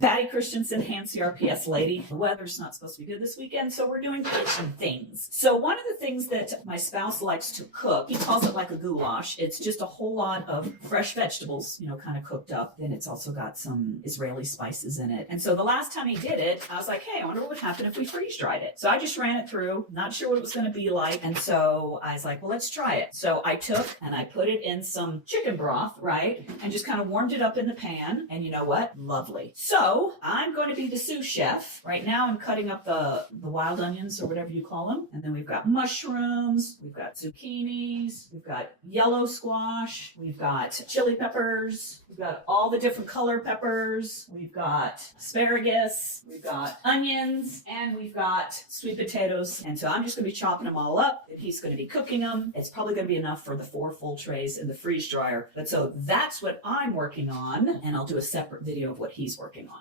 Patty Christensen, hand CRPS lady. The weather's not supposed to be good this weekend, so we're doing kitchen things. So one of the things that my spouse likes to cook, he calls it like a goulash. It's just a whole lot of fresh vegetables, kind of cooked up. Then it's also got some Israeli spices in it. And so the last time he did it, I was like, hey, I wonder what would happen if we freeze dried it. So I just ran it through, not sure what it was going to be like. And so I was like, well, let's try it. So I took and I put it in some chicken broth, right? And just kind of warmed it up in the pan. And you know what? Lovely. So I'm going to be the sous chef. Right now I'm cutting up the wild onions or whatever you call them. And then we've got mushrooms, we've got zucchinis, we've got yellow squash, we've got chili peppers, we've got all the different color peppers, we've got asparagus, we've got onions, and we've got sweet potatoes. And so I'm just going to be chopping them all up, and he's going to be cooking them. It's probably going to be enough for the 4 full trays in the freeze dryer. But so that's what I'm working on, and I'll do a separate video of what he's working on.